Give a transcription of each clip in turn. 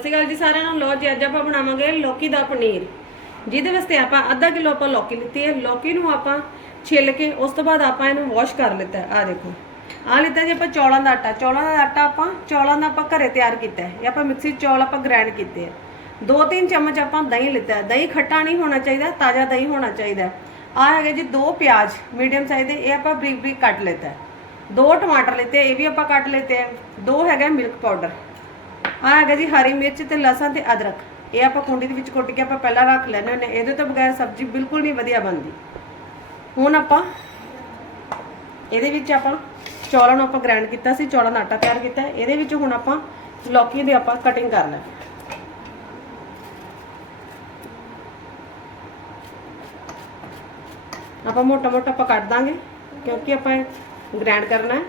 ਸਤਿ ਸ਼੍ਰੀ ਅਕਾਲ ਜੀ ਸਾਰਿਆਂ ਨੂੰ ਲੋ ਜੀ, ਅੱਜ ਆਪਾਂ ਬਣਾਵਾਂਗੇ ਲੌਕੀ ਦਾ ਪਨੀਰ। ਜਿਹਦੇ ਵਾਸਤੇ ਆਪਾਂ ਅੱਧਾ ਕਿਲੋ ਆਪਾਂ ਲੌਕੀ ਲਿੱਤੀ ਹੈ। ਲੌਕੀ ਨੂੰ ਆਪਾਂ ਛਿੱਲ ਕੇ ਉਸ ਤੋਂ ਬਾਅਦ ਆਪਾਂ ਇਹਨੂੰ ਵਾਸ਼ ਕਰ ਲਿੱਤਾ ਆ ਦੇਖੋ। ਆ ਲਿੱਤਾ ਜੀ ਆਪਾਂ ਚੌਲਾਂ ਦਾ ਆਟਾ। ਚੌਲਾਂ ਦਾ ਆਟਾ ਆਪਾਂ, ਚੌਲਾਂ ਦਾ ਆਪਾਂ ਘਰੇ ਤਿਆਰ ਕੀਤਾ ਹੈ। ਇਹ ਆਪਾਂ ਮਿਕਸੀ 'ਚ ਚੌਲ ਆਪਾਂ ਗ੍ਰਾਈਂਡ ਕੀਤੇ ਹੈ। ਦੋ ਤਿੰਨ ਚਮਚ ਆਪਾਂ ਦਹੀਂ ਲਿੱਤਾ ਦਹੀਂ ਖੱਟਾ ਨਹੀਂ ਹੋਣਾ ਚਾਹੀਦਾ, ਤਾਜ਼ਾ ਦਹੀਂ ਹੋਣਾ ਚਾਹੀਦਾ ਆ ਹੈਗੇ ਜੀ ਦੋ ਪਿਆਜ਼ ਮੀਡੀਅਮ ਸਾਈਜ਼ ਦੇ। ਇਹ ਆਪਾਂ ਬਰੀਕ ਬਰੀਕ ਕੱਟ ਲਿੱਤਾ ਦੋ ਟਮਾਟਰ ਲਿੱਤੇ, ਇਹ ਵੀ ਆਪਾਂ ਕੱਟ ਲਿੱਤੇ ਆ ਦੋ ਹੈਗਾ ਮਿਲਕ ਪਾਊਡਰ ਆ ਹੈਗਾ ਜੀ ਹਰੀ ਮਿਰਚ ਤੇ ਲਸਣ ਤੇ ਅਦਰਕ। ਇਹ ਆਪਾਂ ਕੁੰਡੀ ਦੇ ਵਿੱਚ ਕੁੱਟ ਕੇ ਆਪਾਂ ਪਹਿਲਾਂ ਰੱਖ ਲੈਣੇ ਨੇ ਇਹਦੇ ਤੋਂ ਬਗੈਰ ਸਬਜ਼ੀ ਬਿਲਕੁਲ ਨਹੀਂ ਵਧੀਆ ਬਣਦੀ। ਹੁਣ ਆਪਾਂ ਇਹਦੇ ਵਿੱਚ ਆਪਾਂ ਚੌਲਾਂ ਨੂੰ ਆਪਾਂ ਗ੍ਰਾਈਂਡ ਕੀਤਾ ਸੀ, ਚੌਲਾਂ ਦਾ ਆਟਾ ਤਿਆਰ ਕੀਤਾ। ਇਹਦੇ ਵਿੱਚ ਹੁਣ ਆਪਾਂ ਲੌਕੀ ਦੀ ਆਪਾਂ ਕਟਿੰਗ ਕਰ ਲੈਣੀ ਆਪਾਂ ਮੋਟਾ ਮੋਟਾ ਆਪਾਂ ਕੱਟ ਦਾਂਗੇ, ਕਿਉਂਕਿ ਆਪਾਂ ਗ੍ਰਾਈਂਡ ਕਰਨਾ ਹੈ।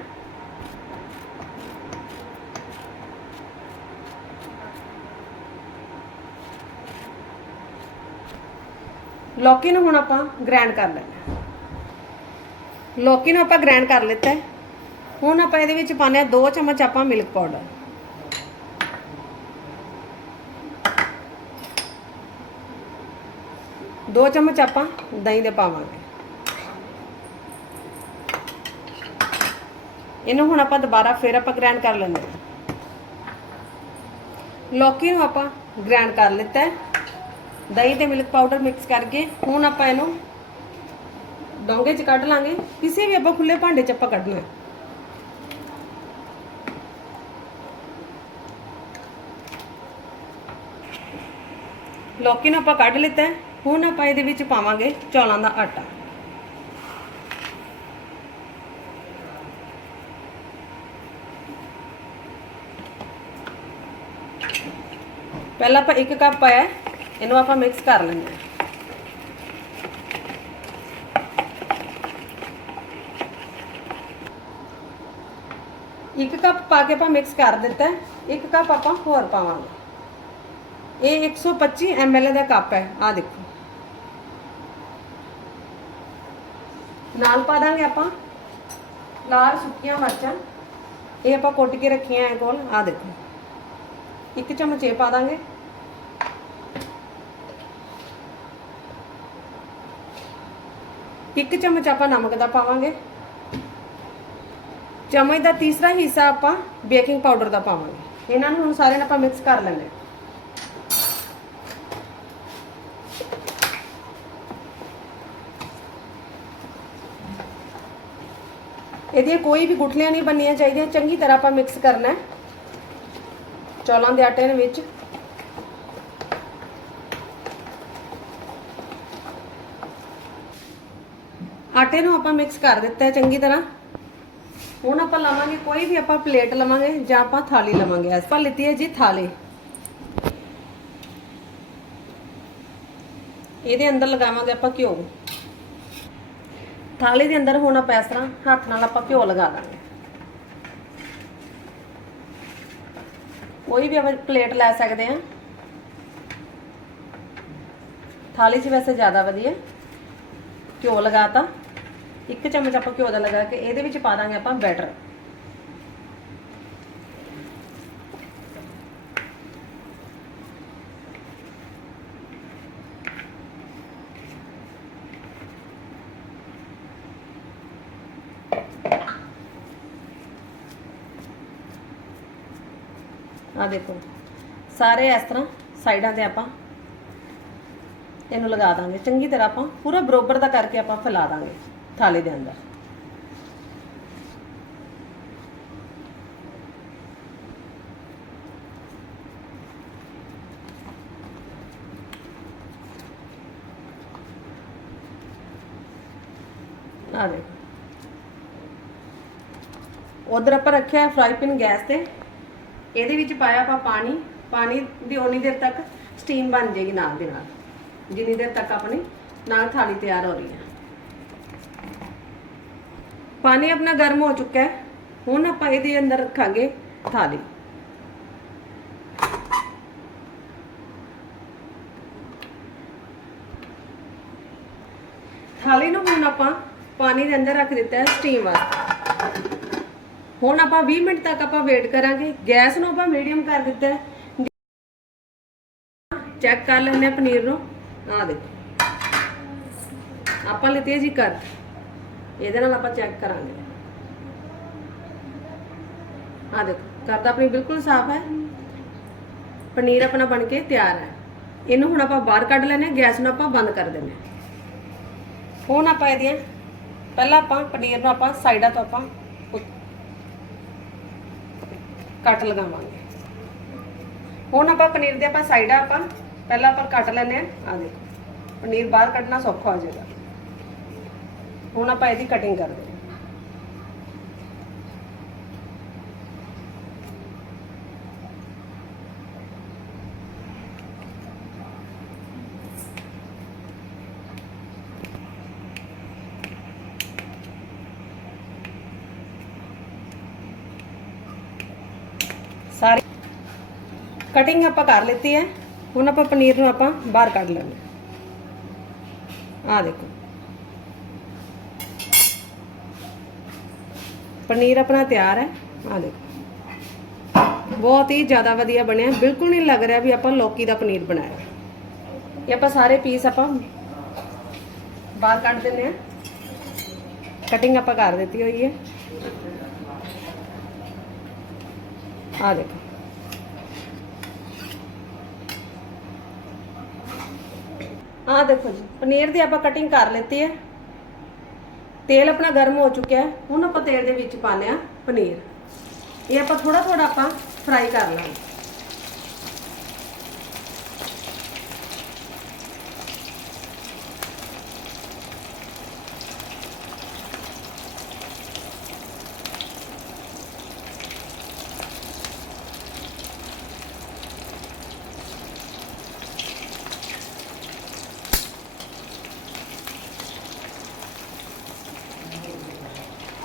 ਲੌਕੀ ਨੂੰ ਹੁਣ ਆਪਾਂ ਗ੍ਰਾਈਂਡ ਕਰ ਲੈਣਾ ਲੌਕੀ ਨੂੰ ਆਪਾਂ ਗ੍ਰਾਈਂਡ ਕਰ ਲਿੱਤਾ ਹੁਣ ਆਪਾਂ ਇਹਦੇ ਵਿੱਚ ਪਾਉਂਦੇ ਆ 2 ਚਮਚ ਆਪਾਂ ਮਿਲਕ ਪਾਊਡਰ ਦੋ ਚਮਚ ਆਪਾਂ ਦਹੀਂ ਦੇ ਪਾਵਾਂਗੇ। ਇਹਨੂੰ ਹੁਣ ਆਪਾਂ ਦੁਬਾਰਾ ਫੇਰ ਆਪਾਂ ਗ੍ਰਾਈਂਡ ਕਰ ਲੈਂਦੇ ਹਾਂ। ਲੌਕੀ ਨੂੰ ਆਪਾਂ ਗ੍ਰਾਈਂਡ ਕਰ ਲਿੱਤਾ ਦਹੀਂ ਤੇ ਮਿਲਕ ਪਾਊਡਰ ਮਿਕਸ ਕਰਕੇ ਹੁਣ ਆਪਾਂ ਇਹਨੂੰ ਡੋਂਗੇ 'ਚ ਕੱਢ ਲਾਂਗੇ। ਕਿਸੇ ਵੀ ਆਪਾਂ ਖੁੱਲੇ ਭਾਂਡੇ 'ਚ ਆਪਾਂ ਕੱਢਣਾ ਹੈ। ਲੌਕੀ ਨੂੰ ਆਪਾਂ ਕੱਢ ਲਿੱਤਾ ਹੈ। ਹੁਣ ਆਪਾਂ ਇਹਦੇ ਵਿੱਚ ਪਾਵਾਂਗੇ ਚੌਲਾਂ ਦਾ ਆਟਾ। ਪਹਿਲਾਂ ਆਪਾਂ 1 ਕੱਪ ਪਾਇਆ ਇਹਨੂੰ ਆਪਾਂ ਮਿਕਸ ਕਰ ਲੈਂਦੇ ਹਾਂ। ਇੱਕ ਕੱਪ ਪਾ ਕੇ ਆਪਾਂ ਮਿਕਸ ਕਰ ਦਿੱਤਾ ਹੈ। ਇੱਕ ਕੱਪ ਆਪਾਂ ਹੋਰ ਪਾਵਾਂਗੇ। ਇਹ 125 ml ਦਾ ਕੱਪ ਹੈ। ਆ ਦੇਖੋ। ਨਾਲ ਪਾ ਦਾਂਗੇ ਆਪਾਂ ਲਾਲ ਸੁੱਕੀਆਂ ਮਿਰਚਾਂ। ਇਹ ਆਪਾਂ ਕੁੱਟ ਕੇ ਰੱਖੀਆਂ ਐ ਕੋਲ। ਆ ਦੇਖੋ। ਇੱਕ ਚਮਚ ਇਹ ਪਾ ਦਾਂਗੇ। ਇੱਕ ਚਮਚ ਆਪਾਂ ਨਮਕ ਦਾ ਪਾਵਾਂਗੇ। ਚਮਚ ਦਾ ਤੀਸਰਾ ਹਿੱਸਾ ਆਪਾਂ ਬੇਕਿੰਗ ਪਾਊਡਰ ਦਾ ਪਾਵਾਂਗੇ। ਇਹਨਾਂ ਨੂੰ ਹੁਣ ਸਾਰਿਆਂ ਨੂੰ ਆਪਾਂ ਮਿਕਸ ਕਰ ਲੈਣਾ ਇਹਦੀਆਂ ਕੋਈ ਵੀ ਗੁਠਲੀਆਂ ਨਹੀਂ ਬਣਨੀਆਂ ਚਾਹੀਦੀਆਂ। ਚੰਗੀ ਤਰ੍ਹਾਂ ਆਪਾਂ ਮਿਕਸ ਕਰਨਾ ਚੌਲਾਂ ਦੇ ਆਟੇ ਦੇ ਵਿੱਚ। ਆਟੇ ਨੂੰ ਆਪਾਂ ਮਿਕਸ ਕਰ ਦਿੱਤਾ ਹੈ ਚੰਗੀ ਤਰ੍ਹਾਂ। ਹੁਣ ਆਪਾਂ ਲਵਾਂਗੇ, ਕੋਈ ਵੀ ਆਪਾਂ ਪਲੇਟ ਲਵਾਂਗੇ ਜਾਂ ਆਪਾਂ ਥਾਲੀ ਲਵਾਂਗੇ। ਆਪਾਂ ਲਿੱਤੀ ਹੈ ਜੀ ਥਾਲੀ। ਇਹਦੇ ਅੰਦਰ ਲਗਾਵਾਂਗੇ ਆਪਾਂ ਘਿਓ। ਥਾਲੀ ਦੇ ਅੰਦਰ ਹੁਣ ਆਪਾਂ ਇਸ ਤਰ੍ਹਾਂ ਹੱਥ ਨਾਲ ਆਪਾਂ ਘਿਓ ਲਗਾ ਦਾਂਗੇ। ਕੋਈ ਵੀ ਆਪਾਂ ਪਲੇਟ ਲੈ ਸਕਦੇ ਹਾਂ। ਥਾਲੀ 'ਚ ਵੈਸੇ ਜ਼ਿਆਦਾ ਵਧੀਆ। ਘਿਓ ਲਗਾਤਾ। ਇੱਕ ਚਮਚ ਆਪਾਂ ਘਿਓ ਦਾ ਲਗਾ ਕੇ ਇਹਦੇ ਵਿੱਚ ਪਾ ਦਾਂਗੇ ਆਪਾਂ ਬੈਟਰ। ਆ ਦੇਖੋ, ਸਾਰੇ ਇਸ ਤਰ੍ਹਾਂ ਸਾਈਡਾਂ ਤੇ ਆਪਾਂ ਇਹਨੂੰ ਲਗਾ ਦਾਂਗੇ। ਚੰਗੀ ਤਰ੍ਹਾਂ ਆਪਾਂ ਪੂਰਾ ਬਰੋਬਰ ਦਾ ਕਰਕੇ ਆਪਾਂ ਫੈਲਾ ਦਾਂਗੇ। ਥਾਲੀ ਦੇ ਅੰਦਰ। ਆ ਦੇਖੋ। ਉਧਰ ਆਪਾਂ ਰੱਖਿਆ ਫਰਾਈ ਪੈਨ ਗੈਸ ਤੇ। ਇਹਦੇ ਵਿੱਚ ਪਾਇਆ ਆਪਾਂ ਪਾਣੀ। ਪਾਣੀ ਦੀ ਉਨੀ ਦੇਰ ਤੱਕ ਸਟੀਮ ਬਣ ਜਾਏਗੀ ਨਾਲ ਦੇ ਨਾਲ। ਜਿੰਨੀ ਦੇਰ ਤੱਕ ਆਪਣੀ ਨਾਲ ਥਾਲੀ ਤਿਆਰ ਹੋ ਰਹੀ ਹੈ। ਪਾਣੀ ਆਪਣਾ ਗਰਮ ਹੋ ਚੁੱਕਾ ਹੈ। ਹੁਣ ਆਪਾਂ ਇਹਦੇ ਅੰਦਰ ਰੱਖਾਂਗੇ ਥਾਲੀ। ਥਾਲੀ ਨੂੰ ਹੁਣ ਆਪਾਂ ਪਾਣੀ ਦੇ ਅੰਦਰ ਰੱਖ ਦਿੱਤਾ ਹੈ ਸਟੀਮ ਵਾਸਤੇ। ਹੁਣ ਆਪਾਂ 20 ਮਿੰਟ ਤੱਕ ਆਪਾਂ ਵੇਟ ਕਰਾਂਗੇ। ਗੈਸ ਨੂੰ ਆਪਾਂ ਮੀਡੀਅਮ ਕਰ ਦਿੱਤਾ ਹੈ। ਚੈੱਕ ਕਰ ਲੈਂਦੇ ਹਾਂ ਪਨੀਰ ਨੂੰ। ਆ ਦੇਖੋ। ਆਪਾਂ ਲਿੱਤੀ ਜੀ ਕਰ ਇਹਦੇ ਨਾਲ ਆਪਾਂ ਚੈੱਕ ਕਰਾਂਗੇ। ਆ ਦੇਖੋ ਕਰਦਾ ਆਪਣੀ ਬਿਲਕੁਲ ਸਾਫ਼ ਹੈ। ਪਨੀਰ ਆਪਣਾ ਬਣ ਕੇ ਤਿਆਰ ਹੈ। ਇਹਨੂੰ ਹੁਣ ਆਪਾਂ ਬਾਹਰ ਕੱਢ ਲੈਨੇ ਹਾਂ, ਗੈਸ ਨੂੰ ਆਪਾਂ ਬੰਦ ਕਰ ਦਿੰਦੇ ਹਾਂ। ਹੁਣ ਆਪਾਂ ਇਹਦੀਆਂ, ਪਹਿਲਾਂ ਆਪਾਂ ਪਨੀਰ ਨੂੰ ਆਪਾਂ ਸਾਈਡਾਂ ਤੋਂ ਆਪਾਂ ਕੱਟ ਲਗਾਵਾਂਗੇ। ਹੁਣ ਆਪਾਂ ਪਨੀਰ ਦੇ ਆਪਾਂ ਸਾਈਡਾਂ ਆਪਾਂ ਪਹਿਲਾਂ ਆਪਾਂ ਕੱਟ ਲੈਨੇ ਆ ਆ ਦੇਖੋ, ਪਨੀਰ ਬਾਹਰ ਕੱਢਣਾ ਸੌਖਾ ਹੋ ਜਾਏਗਾ। ਹੁਣ ਆਪਾਂ ਇਹਦੀ ਕਟਿੰਗ ਕਰਦੇ ਹਾਂ। ਸਾਰੀ ਕਟਿੰਗ ਆਪਾਂ ਕਰ ਲਿੱਤੀ ਹੈ। ਹੁਣ ਆਪਾਂ ਪਨੀਰ ਨੂੰ ਆਪਾਂ ਬਾਹਰ ਕੱਢ ਲੈਣਾ ਆ ਦੇਖੋ। ਪਨੀਰ ਆਪਣਾ ਤਿਆਰ ਹੈ। ਆ ਦੇਖੋ। ਬਹੁਤ ਹੀ ਜ਼ਿਆਦਾ ਵਧੀਆ ਬਣਿਆ। ਬਿਲਕੁਲ ਨਹੀਂ ਲੱਗ ਰਿਹਾ ਵੀ ਆਪਾਂ ਲੌਕੀ ਦਾ ਪਨੀਰ ਬਣਾਇਆ। ਇਹ ਆਪਾਂ ਸਾਰੇ ਪੀਸ ਆਪਾਂ ਬਾਹਰ ਕੱਢ ਦਿੰਨੇ ਆ ਕਟਿੰਗ ਆਪਾਂ ਕਰ ਦਿੱਤੀ ਹੋਈ ਹੈ। ਆ ਦੇਖੋ। ਆ ਦੇਖੋ ਜੀ, ਪਨੀਰ ਦੀ ਆਪਾਂ ਕਟਿੰਗ ਕਰ ਲਿੱਤੀ ਹੈ। ਤੇਲ ਆਪਣਾ ਗਰਮ ਹੋ ਚੁੱਕਿਆ ਹੁਣ ਆਪਾਂ ਤੇਲ ਦੇ ਵਿੱਚ ਪਾ ਲਿਆ ਪਨੀਰ। ਇਹ ਆਪਾਂ ਥੋੜਾ ਥੋੜਾ ਆਪਾਂ ਫਰਾਈ ਕਰ ਲਾਂਗੇ।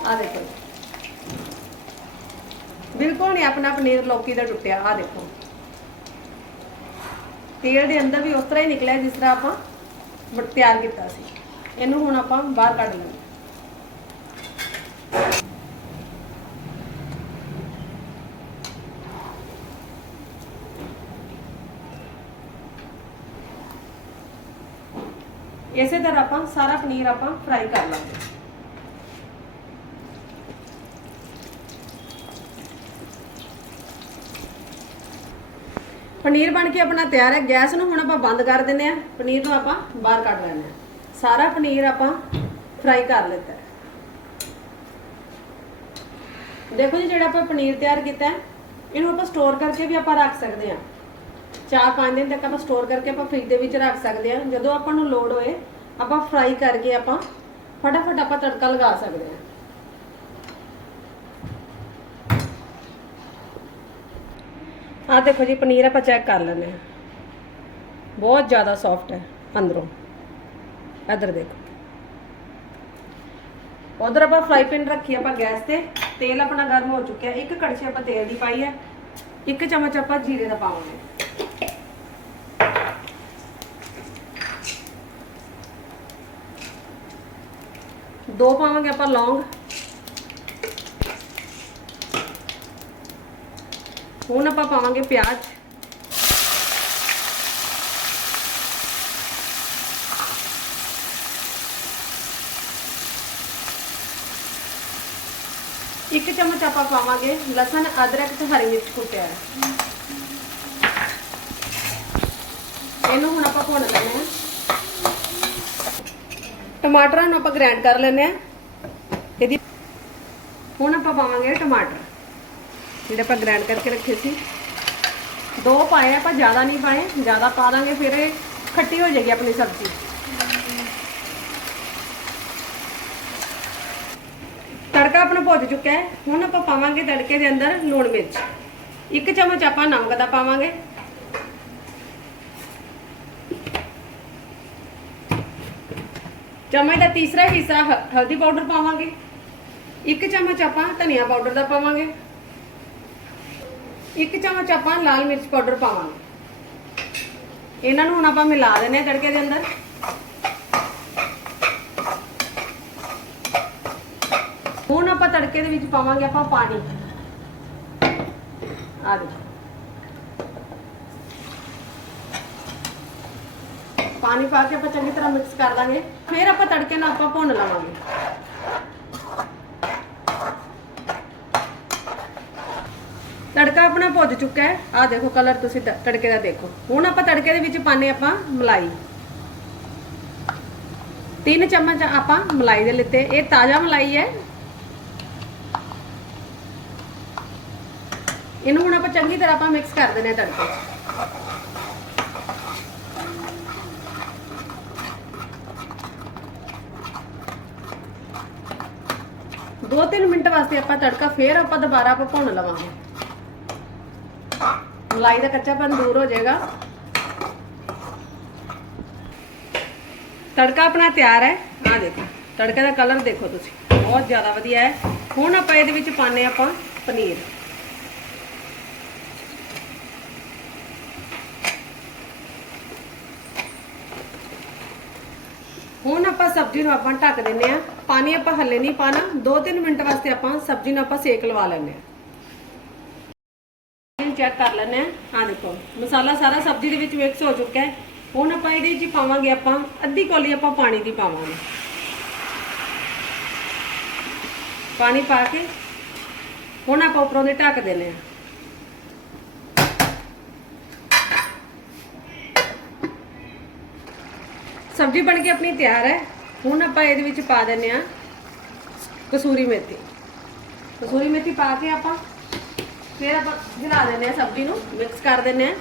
ਆ ਦੇਖੋ। ਬਿਲਕੁਲ ਨਹੀਂ, ਆਪਣਾ ਪਨੀਰ ਲੌਕੀ ਦਾ ਟੁੱਟਿਆ, ਆ ਦੇਖੋ। ਤੇਲ ਦੇ ਅੰਦਰ ਵੀ ਉਸ ਤਰ੍ਹਾਂ ਹੀ ਨਿਕਲਿਆ ਜਿਸ ਤਰ੍ਹਾਂ ਆਪਾਂ ਤਿਆਰ ਕੀਤਾ ਸੀ। ਇਹਨੂੰ ਹੁਣ ਆਪਾਂ ਬਾਹਰ ਕੱਢ ਲਾਂਗੇ ਇਸੇ ਤਰ੍ਹਾਂ ਆਪਾਂ ਸਾਰਾ ਪਨੀਰ ਆਪਾਂ ਫਰਾਈ ਕਰ ਲਾਂਗੇ ਪਨੀਰ ਬਣ ਕੇ ਆਪਣਾ ਤਿਆਰ ਹੈ, ਗੈਸ ਨੂੰ ਹੁਣ ਆਪਾਂ ਬੰਦ ਕਰ ਦਿੰਨੇ ਆ ਪਨੀਰ ਨੂੰ ਆਪਾਂ ਬਾਹਰ ਕੱਢ ਲੈਣਾ ਹੈ। ਸਾਰਾ ਪਨੀਰ ਆਪਾਂ ਫਰਾਈ ਕਰ ਲਿੱਤਾ ਦੇਖੋ ਜੀ, ਜਿਹੜਾ ਆਪਾਂ ਪਨੀਰ ਤਿਆਰ ਕੀਤਾ ਇਹਨੂੰ ਆਪਾਂ ਸਟੋਰ ਕਰਕੇ ਵੀ ਆਪਾਂ ਰੱਖ ਸਕਦੇ ਹਾਂ। ਚਾਰ ਪੰਜ ਦਿਨ ਤੱਕ ਆਪਾਂ ਸਟੋਰ ਕਰਕੇ ਆਪਾਂ ਫ੍ਰਿਜ ਦੇ ਵਿੱਚ ਰੱਖ ਸਕਦੇ ਹਾਂ। ਜਦੋਂ ਆਪਾਂ ਨੂੰ ਲੋੜ ਹੋਏ, ਆਪਾਂ ਫਰਾਈ ਕਰਕੇ ਆਪਾਂ ਫਟਾਫਟ ਆਪਾਂ ਤੜਕਾ ਲਗਾ ਸਕਦੇ ਹਾਂ। ਆ ਦੇਖੋ ਜੀ, ਪਨੀਰ ਆਪਾਂ ਚੈੱਕ ਕਰ ਲੈਂਦੇ ਹਾਂ। ਬਹੁਤ ਜ਼ਿਆਦਾ ਸੌਫਟ ਹੈ, ਅੰਦਰੋਂ। ਇੱਧਰ ਦੇਖੋ। ਉਧਰ ਆਪਾਂ ਫਰਾਈ ਪੈਨ ਰੱਖੀ ਆਪਾਂ ਗੈਸ ਤੇ। ਤੇਲ ਆਪਣਾ ਗਰਮ ਹੋ ਚੁੱਕਿਆ, ਇੱਕ ਕੜਛੀ ਆਪਾਂ ਤੇਲ ਦੀ ਪਾਈ ਹੈ। ਇੱਕ ਚਮਚ ਆਪਾਂ ਜੀਰੇ ਦਾ ਪਾਵਾਂਗੇ। ਦੋ ਪਾਵਾਂਗੇ ਆਪਾਂ ਲੌਂਗ। ਹੁਣ ਆਪਾਂ ਪਾਵਾਂਗੇ ਪਿਆਜ਼। ਇੱਕ ਚਮਚ ਆਪਾਂ ਪਾਵਾਂਗੇ ਲਸਣ, ਅਦਰਕ ਤੇ ਹਰੀ ਮਿਰਚ ਕੁੱਟਿਆ ਇਹਨੂੰ ਹੁਣ ਆਪਾਂ ਭੁੰਨ ਲੈਣਾ ਹੈ। ਟਮਾਟਰਾਂ ਨੂੰ ਆਪਾਂ ਗ੍ਰਾਈਂਡ ਕਰ ਲੈਣੇ ਆ ਇਹਦੀ ਹੁਣ ਆਪਾਂ ਪਾਵਾਂਗੇ ਟਮਾਟਰ। ਜਿਹੜੇ ਆਪਾਂ ਗ੍ਰਾਈਂਡ ਕਰਕੇ ਰੱਖੇ ਸੀ। ਦੋ ਪਾਏ ਆਪਾਂ ਜ਼ਿਆਦਾ ਨਹੀਂ ਪਾਏ, ਜ਼ਿਆਦਾ ਪਾ ਦਾਂਗੇ, ਫਿਰ ਇਹ ਖੱਟੀ ਹੋ ਜਾਏਗੀ ਆਪਣੀ ਸਬਜ਼ੀ। ਤੜਕਾ ਆਪਣਾ ਭੁੱਜ ਚੁੱਕਾ ਹੈ। ਹੁਣ ਆਪਾਂ ਪਾਵਾਂਗੇ ਤੜਕੇ ਦੇ ਅੰਦਰ ਲੂਣ ਮਿਰਚ। ਇੱਕ ਚਮਚ ਆਪਾਂ ਨਮਕ ਦਾ ਪਾਵਾਂਗੇ। ਚਮਚ ਦਾ ਤੀਸਰਾ ਹਿੱਸਾ ਹਲਦੀ ਪਾਊਡਰ ਪਾਵਾਂਗੇ। ਇੱਕ ਚਮਚ ਆਪਾਂ ਧਨੀਆ ਪਾਊਡਰ ਦਾ ਪਾਵਾਂਗੇ। ਇੱਕ ਚਮਚ ਆਪਾਂ ਲਾਲ ਮਿਰਚ ਪਾਊਡਰ ਪਾਵਾਂਗੇ। ਇਹਨਾਂ ਨੂੰ ਹੁਣ ਆਪਾਂ ਮਿਲਾ ਦੇਣੇ ਤੜਕੇ ਦੇ ਅੰਦਰ। ਹੁਣ ਆਪਾਂ ਤੜਕੇ ਦੇ ਵਿੱਚ ਪਾਵਾਂਗੇ ਆਪਾਂ ਪਾਣੀ। ਆ ਦੇਖੋ। ਪਾਣੀ ਪਾ ਕੇ ਆਪਾਂ ਚੰਗੀ ਤਰ੍ਹਾਂ ਮਿਕਸ ਕਰ ਦਾਂਗੇ ਫਿਰ ਆਪਾਂ ਤੜਕੇ ਨਾਲ ਆਪਾਂ ਭੁੰਨ ਲਵਾਂਗੇ। ਤੜਕਾ ਆਪਣਾ ਭੁੱਜ ਚੁੱਕਾ ਹੈ। ਆ ਦੇਖੋ ਕਲਰ ਤੁਸੀਂ ਤ- ਤੜਕੇ ਦਾ ਦੇਖੋ। ਹੁਣ ਆਪਾਂ ਤੜਕੇ ਦੇ ਵਿੱਚ ਪਾਣੇ ਆਪਾਂ ਮਲਾਈ। ਤਿੰਨ ਚਮਚ ਆਪਾਂ ਮਲਾਈ ਦੇ ਲਿੱਤੇ। ਇਹ ਤਾਜ਼ਾ ਮਲਾਈ ਹੈ। ਇਹਨੂੰ ਹੁਣ ਆਪਾਂ ਚੰਗੀ ਤਰ੍ਹਾਂ ਆਪਾਂ ਮਿਕਸ ਕਰ ਦਿੰਦੇ ਹਾਂ ਤੜਕੇ 'ਚ। ਦੋ ਤਿੰਨ ਮਿੰਟ ਵਾਸਤੇ ਆਪਾਂ ਤੜਕਾ ਫੇਰ ਆਪਾਂ ਦੁਬਾਰਾ ਆਪਾਂ ਭੁੰਨ ਲਵਾਂਗੇ। ਮਲਾਈ ਦਾ ਕੱਚਾਪਨ ਦੂਰ ਹੋ ਜਾਏਗਾ। ਤੜਕਾ ਆਪਣਾ ਤਿਆਰ ਹੈ। ਆ ਦੇਖੋ, ਤੜਕੇ ਦਾ ਕਲਰ ਦੇਖੋ ਤੁਸੀਂ। ਬਹੁਤ ਜ਼ਿਆਦਾ ਵਧੀਆ ਹੈ। ਹੁਣ ਆਪਾਂ ਇਹਦੇ ਵਿੱਚ ਪਾਣੇ ਆਪਾਂ ਪਨੀਰ। ਹੁਣ ਆਪਾਂ ਸਬਜ਼ੀ ਨੂੰ ਆਪਾਂ ਢੱਕ ਦਿੰਨੇ ਆ ਪਾਣੀ ਆਪਾਂ ਹੱਲੇ ਨਹੀਂ ਪਾਣਾ 2-3 ਮਿੰਟ ਵਾਸਤੇ ਆਪਾਂ ਸਬਜ਼ੀ ਨੂੰ ਆਪਾਂ ਸੇਕ ਲਵਾ ਲੈਣੇ ਆ ਚੈੱਕ ਕਰ ਲੈਣੇ ਆ ਦੇਖੋ, ਮਸਾਲਾ ਸਾਰਾ ਸਬਜ਼ੀ ਦੇ ਵਿੱਚ ਮਿਕਸ ਹੋ ਚੁੱਕਾ ਹੈ। ਹੁਣ ਆਪਾਂ ਇਹਦੇ ਵਿੱਚ ਪਾਵਾਂਗੇ ਆਪਾਂ, ਅੱਧੀ ਕੌਲੀ ਆਪਾਂ ਪਾਣੀ ਦੀ ਪਾਵਾਂਗੇ। ਪਾਣੀ ਪਾ ਕੇ, ਹੁਣ ਆਪਾਂ ਉੱਪਰੋਂ ਦੇ ਢੱਕ ਦਿੰਨੇ ਆ ਸਬਜ਼ੀ ਬਣ ਕੇ ਆਪਣੀ ਤਿਆਰ ਹੈ। ਹੁਣ ਆਪਾਂ ਇਹਦੇ ਵਿੱਚ ਪਾ ਦਿੰਨੇ ਆ ਕਸੂਰੀ ਮੇਥੀ। ਕਸੂਰੀ ਮੇਥੀ ਪਾ ਕੇ ਆਪਾਂ ਫਿਰ ਆਪਾਂ ਹਿਲਾ ਦਿੰਨੇ ਆ ਸਬਜ਼ੀ ਨੂੰ ਮਿਕਸ ਕਰ ਦਿੰਨੇ ਆ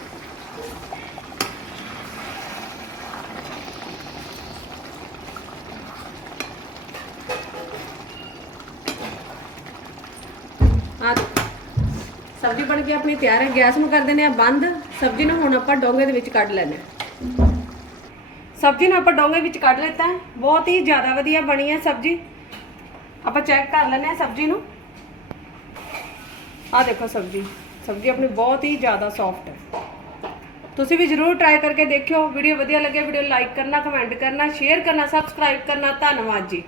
ਸਬਜ਼ੀ ਬਣ ਕੇ ਆਪਣੀ ਤਿਆਰ ਹੈ, ਗੈਸ ਨੂੰ ਕਰ ਦਿੰਨੇ ਆ ਬੰਦ। ਸਬਜ਼ੀ ਨੂੰ ਹੁਣ ਆਪਾਂ ਡੋਂਗੇ ਦੇ ਵਿੱਚ ਕੱਢ ਲੈਣੇ ਆ ਸਬਜ਼ੀ ਨੂੰ ਆਪਾਂ ਡੋਂਗੇ ਵਿੱਚ ਕੱਢ ਲਿੱਤਾ ਬਹੁਤ ਹੀ ਜ਼ਿਆਦਾ ਵਧੀਆ ਬਣੀ ਹੈ ਸਬਜ਼ੀ। ਆਪਾਂ ਚੈੱਕ ਕਰ ਲੈਂਦੇ ਹਾਂ ਸਬਜ਼ੀ ਨੂੰ। ਆਹ ਦੇਖੋ ਸਬਜ਼ੀ। ਸਬਜ਼ੀ ਆਪਣੀ ਬਹੁਤ ਹੀ ਜ਼ਿਆਦਾ ਸੌਫਟ ਹੈ। ਤੁਸੀਂ ਵੀ ਜਰੂਰ ਟਰਾਈ ਕਰਕੇ ਦੇਖਿਓ। ਵੀਡੀਓ ਵਧੀਆ ਲੱਗੇ ਵੀਡੀਓ ਲਾਈਕ ਕਰਨਾ ਕਮੈਂਟ ਕਰਨਾ ਸ਼ੇਅਰ ਕਰਨਾ ਸਬਸਕ੍ਰਾਈਬ ਕਰਨਾ। ਧੰਨਵਾਦ ਜੀ।